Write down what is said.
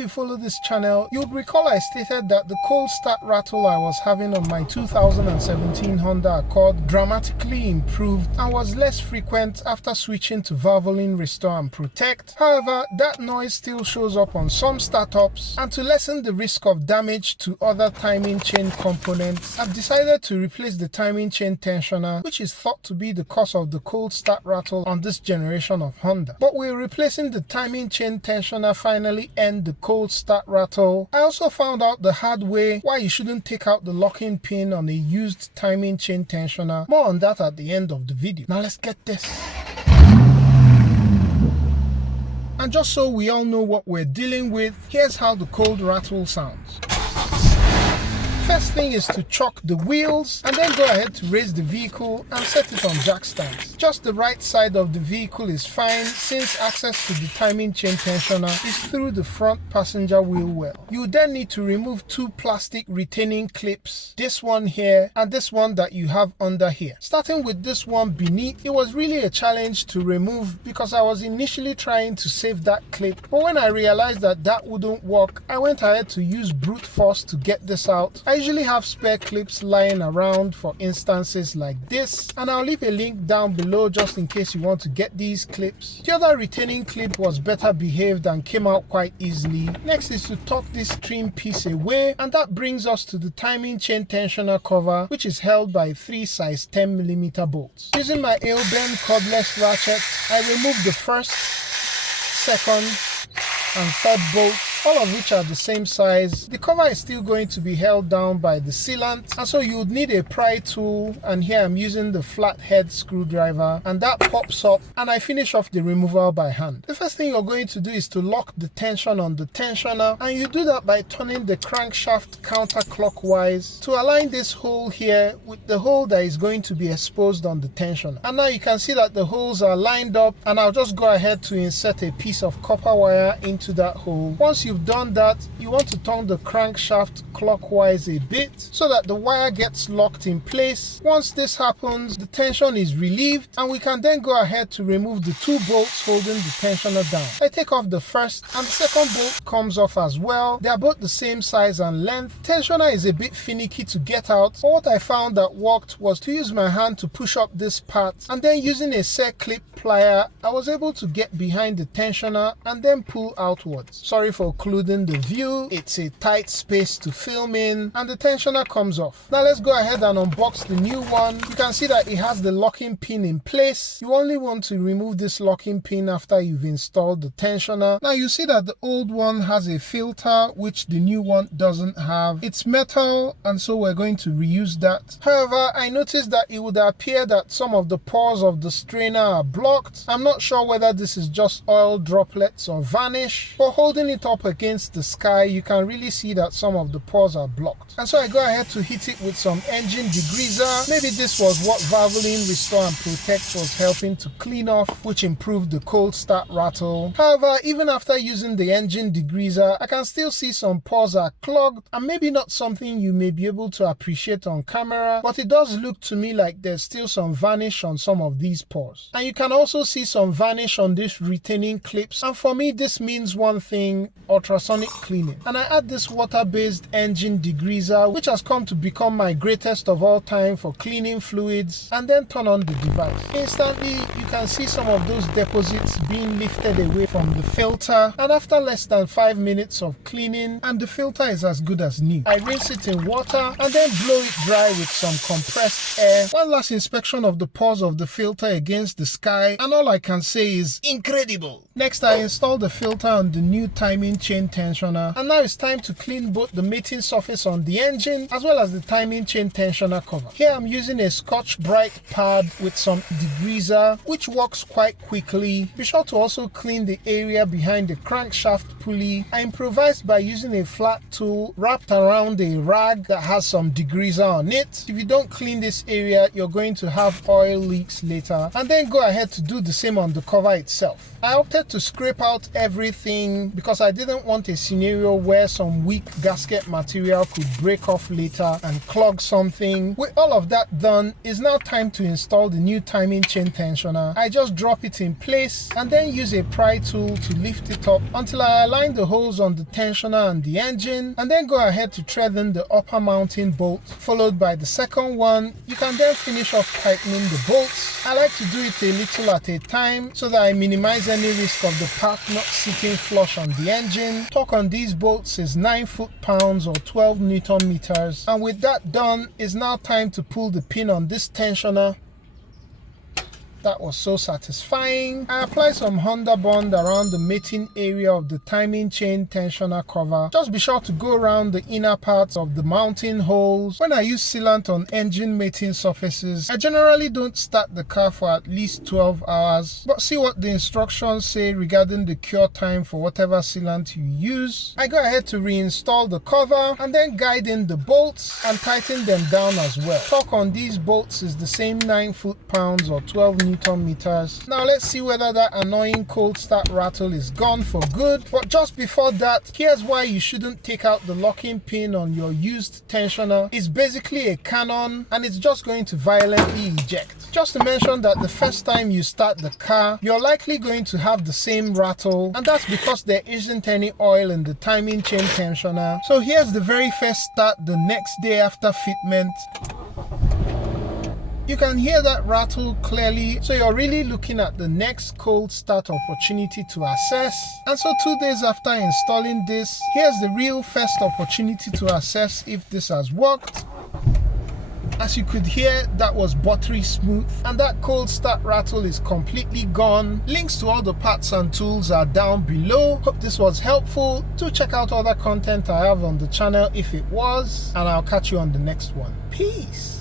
you follow this channel, you'd recall I stated that the cold start rattle I was having on my 2017 Honda Accord dramatically improved and was less frequent after switching to Valvoline Restore and Protect. However, that noise still shows up on some startups, and to lessen the risk of damage to other timing chain components, I've decided to replace the timing chain tensioner, which is thought to be the cause of the cold start rattle on this generation of Honda. But will replacing the timing chain tensioner finally end the cold start rattle? I also found out the hard way why you shouldn't take out the locking pin on a used timing chain tensioner. More on that at the end of the video. Now let's get this. And just so we all know what we're dealing with, here's how the cold rattle sounds. First thing is to chock the wheels and then go ahead to raise the vehicle and set it on jack stands. Just the right side of the vehicle is fine since access to the timing chain tensioner is through the front passenger wheel well. You then need to remove two plastic retaining clips, this one here and this one that you have under here. Starting with this one beneath, it was really a challenge to remove because I was initially trying to save that clip, but when I realized that that wouldn't work, I went ahead to use brute force to get this out. I usually have spare clips lying around for instances like this, and I'll leave a link down below just in case you want to get these clips. The other retaining clip was better behaved and came out quite easily. Next is to tuck this trim piece away, and that brings us to the timing chain tensioner cover, which is held by 3 size 10mm bolts. Using my ale-bend cordless ratchet, I removed the first, second and third bolt, all of which are the same size. The cover is still going to be held down by the sealant, and so you would need a pry tool, and here I'm using the flathead screwdriver, and that pops up and I finish off the removal by hand. The first thing you're going to do is to lock the tension on the tensioner, and you do that by turning the crankshaft counterclockwise to align this hole here with the hole that is going to be exposed on the tensioner. And now you can see that the holes are lined up, and I'll just go ahead to insert a piece of copper wire into that hole. Once you've done that, you want to turn the crankshaft clockwise a bit so that the wire gets locked in place. Once this happens, the tension is relieved, and we can then go ahead to remove the 2 bolts holding the tensioner down. I take off the first, and the second bolt comes off as well. They are both the same size and length. Tensioner is a bit finicky to get out, but what I found that worked was to use my hand to push up this part, and then using a circlip plier, I was able to get behind the tensioner and then pull outwards. Sorry for occluding the view, it's a tight space to film in, and the tensioner comes off. Now let's go ahead and unbox the new one. You can see that it has the locking pin in place. You only want to remove this locking pin after you've installed the tensioner. Now you see that the old one has a filter which the new one doesn't have. It's metal, and so we're going to reuse that. However, I noticed that it would appear that some of the pores of the strainer are blocked. I'm not sure whether this is just oil droplets or varnish, but holding it up against the sky, you can really see that some of the pores are blocked. And so I go ahead to hit it with some engine degreaser. Maybe this was what Valvoline Restore and Protect was helping to clean off, which improved the cold start rattle. However, even after using the engine degreaser, I can still see some pores are clogged, and maybe not something you may be able to appreciate on camera, but it does look to me like there's still some varnish on some of these pores. And you can also see some varnish on these retaining clips, and for me this means one thing: ultrasonic cleaning. And I add this water-based engine degreaser, which has come to become my greatest of all time for cleaning fluids, and then turn on the device. Instantly you can see some of those deposits being lifted away from the filter, and after less than 5 minutes of cleaning, and the filter is as good as new. I rinse it in water and then blow it dry with some compressed air. One last inspection of the pores of the filter against the sky, and all I can say is incredible. Next, I install the filter on the new timing chain tensioner, and now it's time to clean both the mating surface on the engine as well as the timing chain tensioner cover. Here I'm using a Scotch-Brite pad with some degreaser, which works quite quickly. Be sure to also clean the area behind the crankshaft pulley. I improvised by using a flat tool wrapped around a rag that has some degreaser on it. If you don't clean this area, you're going to have oil leaks later, and then go ahead to do the same on the cover itself. I opted to scrape out everything because I didn't want a scenario where some weak gasket material could break off later and clog something. With all of that done, it's now time to install the new timing chain tensioner. I just drop it in place and then use a pry tool to lift it up until I align the holes on the tensioner and the engine, and then go ahead to thread in the upper mounting bolt, followed by the second one. You can then finish off tightening the bolts. I like to do it a little at a time so that I minimize any risk of the part not sitting flush on the engine. Torque on these bolts is 9 foot-pounds or 12 Newton meters. And with that done, it's now time to pull the pin on this tensioner. That was so satisfying. I apply some Honda bond around the mating area of the timing chain tensioner cover. Just be sure to go around the inner parts of the mounting holes. When I use sealant on engine mating surfaces, I generally don't start the car for at least 12 hours. But see what the instructions say regarding the cure time for whatever sealant you use. I go ahead to reinstall the cover and then guide in the bolts and tighten them down as well. Torque on these bolts is the same 9 foot-pounds or 12 Newton meters. Now let's see whether that annoying cold start rattle is gone for good. But just before that, here's why you shouldn't take out the locking pin on your used tensioner. It's basically a cannon and it's just going to violently eject. Just to mention that the first time you start the car, you're likely going to have the same rattle, and that's because there isn't any oil in the timing chain tensioner. So here's the very first start the next day after fitment. You can hear that rattle clearly, so you're really looking at the next cold start opportunity to assess. And so 2 days after installing this, here's the real first opportunity to assess if this has worked. As you could hear, that was buttery smooth, and that cold start rattle is completely gone. Links to all the parts and tools are down below. Hope this was helpful. Do check out other content I have on the channel if it was, and I'll catch you on the next one. Peace.